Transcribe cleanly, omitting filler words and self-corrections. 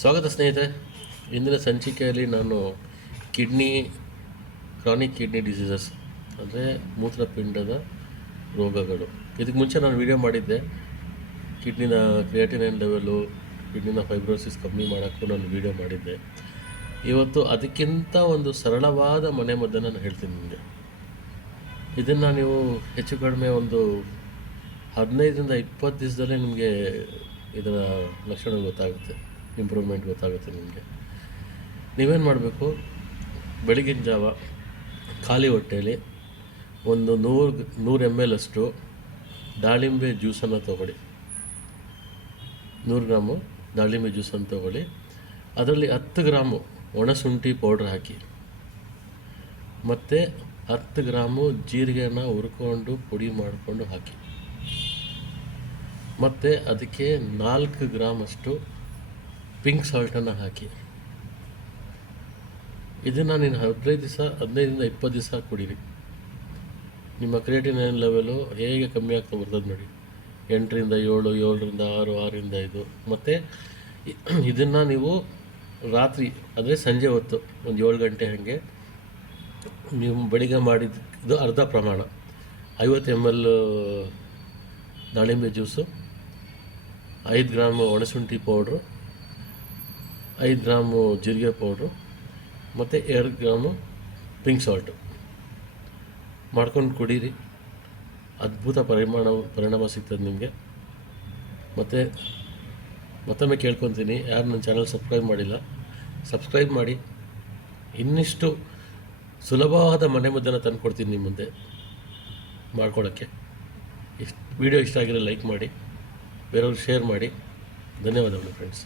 ಸ್ವಾಗತ ಸ್ನೇಹಿತರೆ. ಇಂದಿನ ಸಂಚಿಕೆಯಲ್ಲಿ ನಾನು ಕ್ರಾನಿಕ್ ಕಿಡ್ನಿ ಡಿಸೀಸಸ್ ಅಂದರೆ ಮೂತ್ರಪಿಂಡದ ರೋಗಗಳು, ಇದಕ್ಕೆ ಮುಂಚೆ ನಾನು ವಿಡಿಯೋ ಮಾಡಿದ್ದೆ. ಕಿಡ್ನಿನ ಕ್ರಿಯಾಟಿನೈನ್ ಲೆವೆಲು, ಕಿಡ್ನಿನ ಫೈಬ್ರೋಸಿಸ್ ಕಮ್ಮಿ ಮಾಡೋಕ್ಕೂ ನಾನು ವಿಡಿಯೋ ಮಾಡಿದ್ದೆ. ಇವತ್ತು ಅದಕ್ಕಿಂತ ಒಂದು ಸರಳವಾದ ಮನೆಮದ್ದನ್ನು ನಾನು ಹೇಳ್ತೀನಿ ನಿಮಗೆ. ಇದನ್ನು ನೀವು ಹೆಚ್ಚು ಕಡಿಮೆ ಒಂದು 15-20 ದಿವಸದಲ್ಲೇ ನಿಮಗೆ ಇದರ ಲಕ್ಷಣ ಗೊತ್ತಾಗುತ್ತೆ, ಇಂಪ್ರೂವ್ಮೆಂಟ್ ಗೊತ್ತಾಗುತ್ತೆ ನಿಮಗೆ. ನೀವೇನು ಮಾಡಬೇಕು, ಬೆಳಗಿನ ಜಾವ ಖಾಲಿ ಹೊಟ್ಟೆಯಲ್ಲಿ ಒಂದು 100 ml ಅಷ್ಟು ದಾಳಿಂಬೆ ಜ್ಯೂಸನ್ನು ತೊಗೊಳ್ಳಿ. 100 ಗ್ರಾಮು ದಾಳಿಂಬೆ ಜ್ಯೂಸನ್ನು ತೊಗೊಳ್ಳಿ. ಅದರಲ್ಲಿ 10 ಗ್ರಾಮು ಒಣಶುಂಠಿ ಪೌಡ್ರ್ ಹಾಕಿ, ಮತ್ತು 10 ಗ್ರಾಮು ಜೀರಿಗೆನ ಹುರ್ಕೊಂಡು ಪುಡಿ ಮಾಡಿಕೊಂಡು ಹಾಕಿ, ಮತ್ತು ಅದಕ್ಕೆ 4 ಗ್ರಾಮಷ್ಟು ಪಿಂಕ್ ಸಾಲ್ಟನ್ನು ಹಾಕಿ. ಇದನ್ನು ನೀನು 15-20 ದಿವಸ ಕುಡೀರಿ. ನಿಮ್ಮ ಕ್ರಿಯಾಟಿನೈನ್ ಲೆವೆಲು ಹೇಗೆ ಕಮ್ಮಿ ಆಗ್ತಾ ಬರ್ತದೆ ನೋಡಿ. 8ರಿಂದ 7, 7ರಿಂದ 6, 6ರಿಂದ 5. ಮತ್ತು ಇದನ್ನು ನೀವು ರಾತ್ರಿ ಅಂದರೆ ಸಂಜೆ ಹೊತ್ತು ಒಂದು 7 ಗಂಟೆ ಹಾಗೆ ನೀವು ಬೆಳಿಗ್ಗೆ ಮಾಡಿದ್ದು ಅರ್ಧ ಪ್ರಮಾಣ 50 ml ದಾಳಿಂಬೆ ಜ್ಯೂಸು, 5 ಗ್ರಾಮು ಒಣಶುಂಠಿ ಪೌಡ್ರು, 5 ಗ್ರಾಮು ಜೀರಿಗೆ ಪೌಡ್ರು, ಮತ್ತು 2 ಗ್ರಾಮು ಪಿಂಕ್ ಸಾಲ್ಟು ಮಾಡ್ಕೊಂಡು ಕುಡೀರಿ. ಅದ್ಭುತ ಪರಿಣಾಮ ಸಿಗ್ತದೆ ನಿಮಗೆ. ಮತ್ತು ಮತ್ತೊಮ್ಮೆ ಕೇಳ್ಕೊತೀನಿ, ಯಾರು ನನ್ನ ಚಾನಲ್ ಸಬ್ಸ್ಕ್ರೈಬ್ ಮಾಡಿಲ್ಲ, ಸಬ್ಸ್ಕ್ರೈಬ್ ಮಾಡಿ. ಇನ್ನಿಷ್ಟು ಸುಲಭವಾದ ಮನೆಮದ್ದನ್ನು ತಂದು ಕೊಡ್ತೀನಿ ನಿಮ್ಮ ಮುಂದೆ ಮಾಡ್ಕೊಳ್ಳೋಕ್ಕೆ. ವಿಡಿಯೋ ಇಷ್ಟ ಆಗಿರೋ ಲೈಕ್ ಮಾಡಿ, ಬೇರೆಯವ್ರಿಗೆ ಶೇರ್ ಮಾಡಿ. ಧನ್ಯವಾದಗಳು ಫ್ರೆಂಡ್ಸ್.